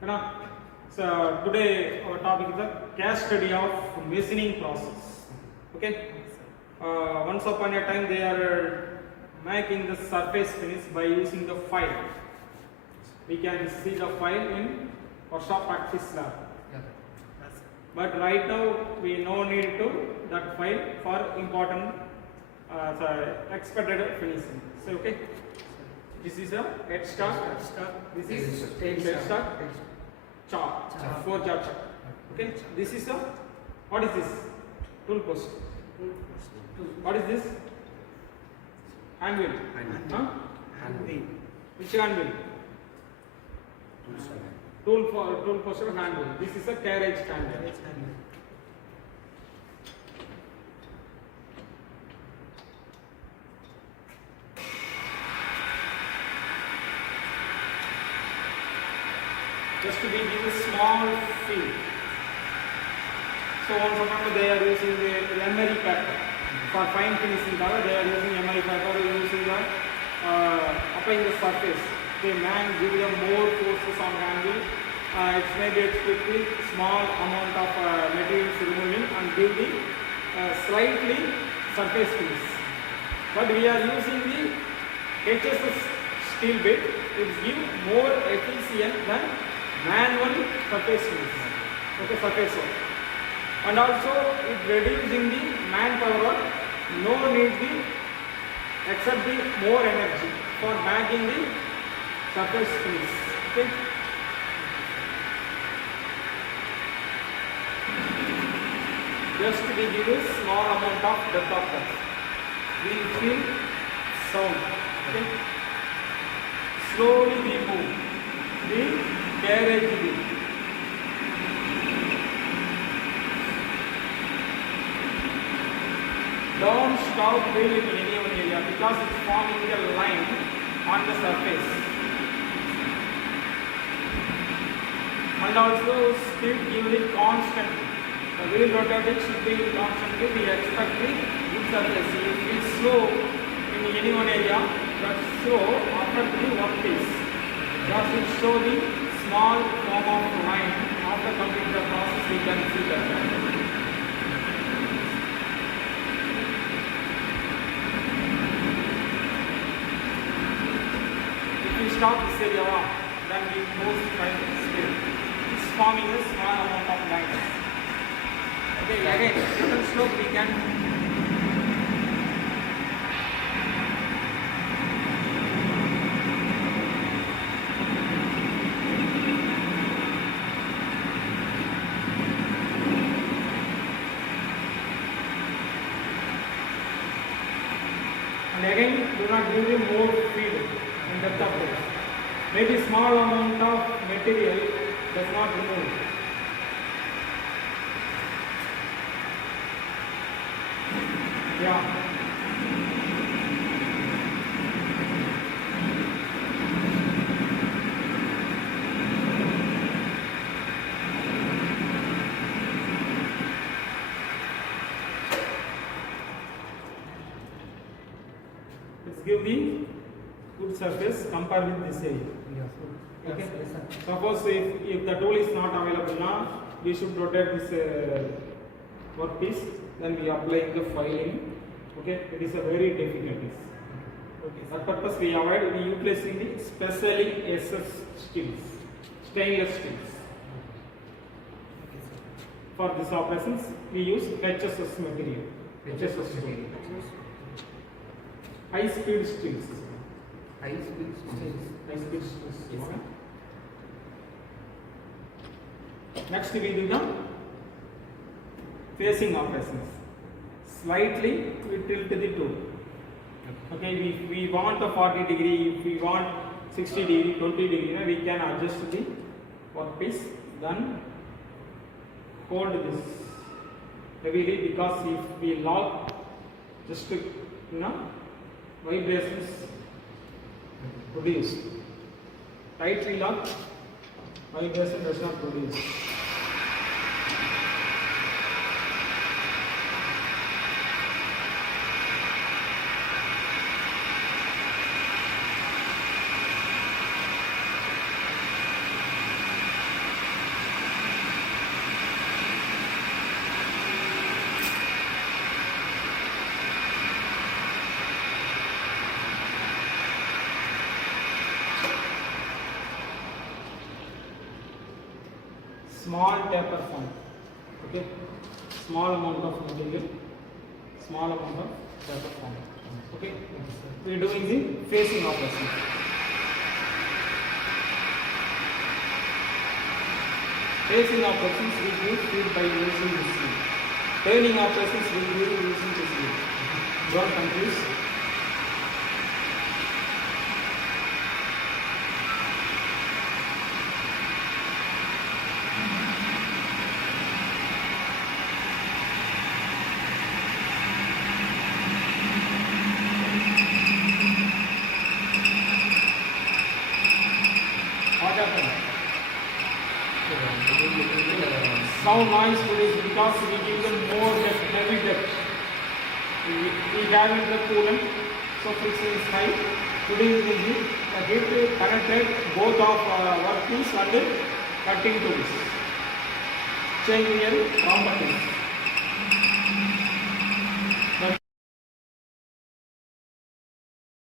Now, so today our topic is the case study of machining process. Okay. Once upon a time they are making the surface finish by using the file. We can see the file in workshop practice lab. But right now we no need to that file for important expected finishing. So okay. This is a head start. This is head start. Chop. 4 jar chop. Okay. This is a what is this? Tool post. What is this? Hand wheel. Huh? Hand wheel. Which hand wheel? Tool post or hand wheel. This is a carriage hand wheel. Just to give you a small feel. So once upon they are using the emery paper for fine finishing. They are using emery paper, using the applying the surface. They give them more forces on handle. It's maybe quickly small amount of materials removing and give the slightly surface finish. But we are using the HSS steel bit. It gives more efficient than manual surface finish. Okay, surface work. And also it reducing the manpower. No need the except the more energy for making the surface finish. Okay. Just to give you a small amount of depth of touch. We feel sound. Okay. Slowly we move the carriage wheel. Don't stop wheel in any one area because it's forming a line on the surface. And also speed give it constantly. The wheel rotating should be constantly. We expect the good surface. If it is slow in any one area, that's slow after the workpiece. Just it show the small form of line. After completing the process, we can see that. Stop this area, then we post by scale. It's forming a small amount of lines. Okay, again, different slope we can. And again, do not give him more feed in depth of this. Maybe small amount of material does not remove. Yeah. Let's give the good surface compare with this area. Okay. Yes, suppose if the tool is not available now, we should rotate this workpiece. Then we apply the filing. Okay, it is a very difficult. Okay. That purpose we avoid. We utilizing the specially SS steels, stainless steels. For this operations, we use HSS material. HSS steel. High speed steels. High speed steels. High speed steels. Yes, sir. Next we do the facing operations. Slightly we tilt the tool. Okay, we want a 40 degree, if we want 60 degree, 20 degree, we can adjust the workpiece. Then hold this heavily because if we lock, just vibrations produce. Tightly lock, vibration does not produce. small taper form. Okay, small amount of material, small amount of taper form. Okay, we are doing the facing operation. Facing operations we do feed by using this screw. Turning operations we do using this screw. Don't confuse. What happened? Sound noise produced because we give them more depth, heavy depth. We damage the coolant, so friction is high. Producing the heat penetrate both of workpiece and cutting tools. Changing a properties.